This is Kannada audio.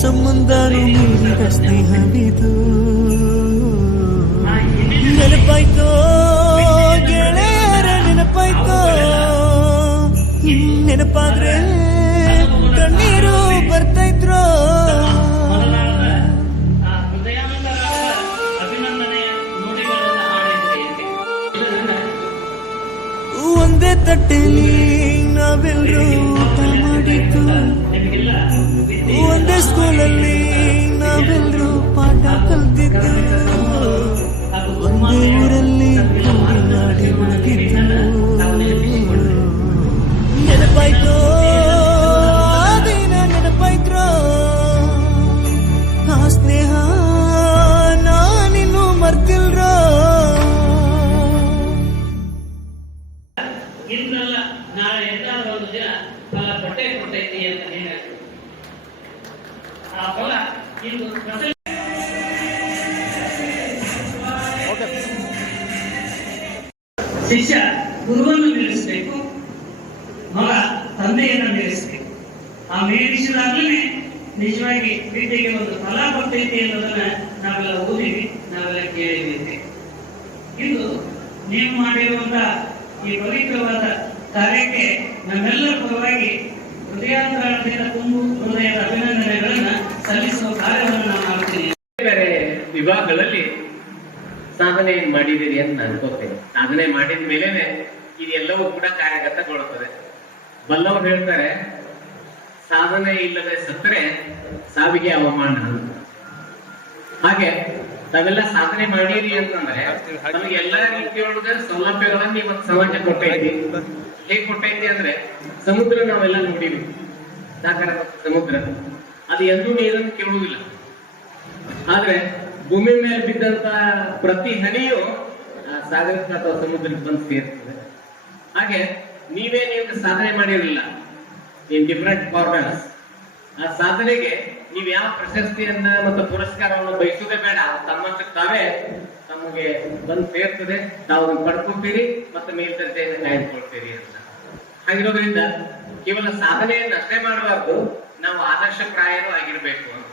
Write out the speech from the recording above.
ಸಂಬಂಧನು ಮೀರಿದ ಸ್ನೇಹವಿದು. ನೆನಪಾಯ್ತೋ ಗೆಳೆಯರ ನೆನಪಾಯ್ತೋ, ನೆನಪಾದ್ರೆ ಕಣ್ಣೀರು ಬರ್ತಾಯಿದ್ರು. ಒಂದೇ ತಟ್ಟೆಲಿ ನಾವೆಲ್ಲರೂ ಊಟ ಮಾಡಿದ್ದು, ಒಂದೇ ಸ್ಕೂಲಲ್ಲಿ ನಾವೆಲ್ಲರೂ ಪಾಠ ಕಲ್ತಿದ್ದು, ಒಂದೇ ಊರಲ್ಲಿ ನಾಡಿ ಉಳಿದಿದ್ದು. ನೆನಪಾಯ್ತೋ ದಿನ ನೆನಪಾಯ್ತ್ರೋ, ಆ ಸ್ನೇಹ ನಾನಿನ್ನು ಮರ್ತಿಲ್ರೋ. ಇಂದಲ್ಲ ನಾಳೆ ಎಂದಾದ್ರೂ ಒಂದು ದಿನ ಫಲ ಕೊಟ್ಟೆ ಕೊಟ್ಟೈತಿ ಅಂತ ನೀನು ಆ ಫಲ ಇಂದು ಶಿಷ್ಯ ಗುರುವನ್ನು ಮೀರಿಸಬೇಕು, ಮಗ ತಂದೆಯನ್ನು ಮೀರಿಸಬೇಕು. ಆ ಮೀರಿಸಿದಾಗ್ಲೇ ನಿಜವಾಗಿ ವಿದ್ಯೆಗೆ ಒಂದು ಫಲ ಕೊಟ್ಟೈತಿ ಅನ್ನೋದನ್ನ ನಾವೆಲ್ಲ ಓದಿವಿ, ನಾವೆಲ್ಲ ಕೇಳಿದ್ದೀವಿ. ಇದು ನೀವು ಮಾಡಿರುವಂತ ಈ ಪವಿತ್ರವಾದ ಕಾರ್ಯಕ್ಕೆ ನಮ್ಮೆಲ್ಲರ ಪರವಾಗಿ ಹೃದಯಾಂತರಾಳದಿಂದ ತುಂಬು ಹೃದಯದ ಅಭಿನಂದನೆಗಳನ್ನ ಸಲ್ಲಿಸುವ ಕಾರ್ಯವನ್ನು ನಾನು ಮಾಡ್ತೀನಿ. ಬೇರೆ ವಿಭಾಗಗಳಲ್ಲಿ ಸಾಧನೆ ಮಾಡಿದ್ದೀರಿ ಅಂತ ನಾನು ಅನ್ಕೋತೇನೆ. ಸಾಧನೆ ಮಾಡಿದ ಮೇಲೆನೆ ಇದೆಲ್ಲವೂ ಕೂಡ ಕಾರ್ಯಗತಗೊಳ್ಳುತ್ತದೆ. ಬಲ್ಲವರು ಹೇಳ್ತಾರೆ, ಸಾಧನೆ ಇಲ್ಲದೆ ಸತ್ತರೆ ಸಾವಿಗೆ ಅವಮಾನ ಅಂತ. ಹಾಗೆ ತಾವೆಲ್ಲ ಸಾಧನೆ ಮಾಡಿರಿ ಅಂತಂದ್ರೆ ನಮಗೆ ಎಲ್ಲಾ ರೀತಿಯೊಳಗ ಸೌಲಭ್ಯಗಳನ್ನ ಇವತ್ತು ಸಮಾಜ ಕೊಟ್ಟೈತಿ. ಹೇಗ್ ಕೊಟ್ಟೈತಿ ಅಂದ್ರೆ ಸಮುದ್ರ ನಾವೆಲ್ಲ ನೋಡಿವಿ, ಸಾಗರ ಸಮುದ್ರ ಅದು ಎಂದೂ ನೀರನ್ನು ಕೇಳುವುದಿಲ್ಲ. ಆದ್ರೆ ಭೂಮಿ ಮೇಲೆ ಬಿದ್ದಂತ ಪ್ರತಿ ಹನಿಯು ಸಾಗರಕ್ಕೆ ಅಥವಾ ಸಮುದ್ರಕ್ಕೆ ಬಂದು ಸೇರ್ತದೆ. ಹಾಗೆ ನೀವು ಸಾಧನೆ ಮಾಡಿರಲಿಲ್ಲ ಇನ್ ಡಿಫರೆಂಟ್ ಫಾರ್ಮ್ಯಾಟ್ಸ್. ಆ ಸಾಧನೆಗೆ ನೀವು ಯಾವ ಪ್ರಶಸ್ತಿಯನ್ನ ಮತ್ತು ಪುರಸ್ಕಾರವನ್ನು ಬಯಸುವುದೇ ಬೇಡ, ತಮ್ಮಷ್ಟಕ್ಕೆ ತಾವೇ ತಮಗೆ ಬಂದು ಸೇರ್ತದೆ, ತಾವು ಪಡ್ಕೊಳ್ತೀರಿ ಮತ್ತು ಮೇಲ್ದರ್ಜೆಯನ್ನು ಕಾಯ್ದುಕೊಳ್ತೀರಿ ಅಂತ. ಹಾಗಿರೋದ್ರಿಂದ ಕೇವಲ ಸಾಧನೆಯನ್ನು ಅಷ್ಟೇ ಮಾಡಬಾರ್ದು, ನಾವು ಆದರ್ಶಪ್ರಾಯನೂ ಆಗಿರ್ಬೇಕು ಅಂತ.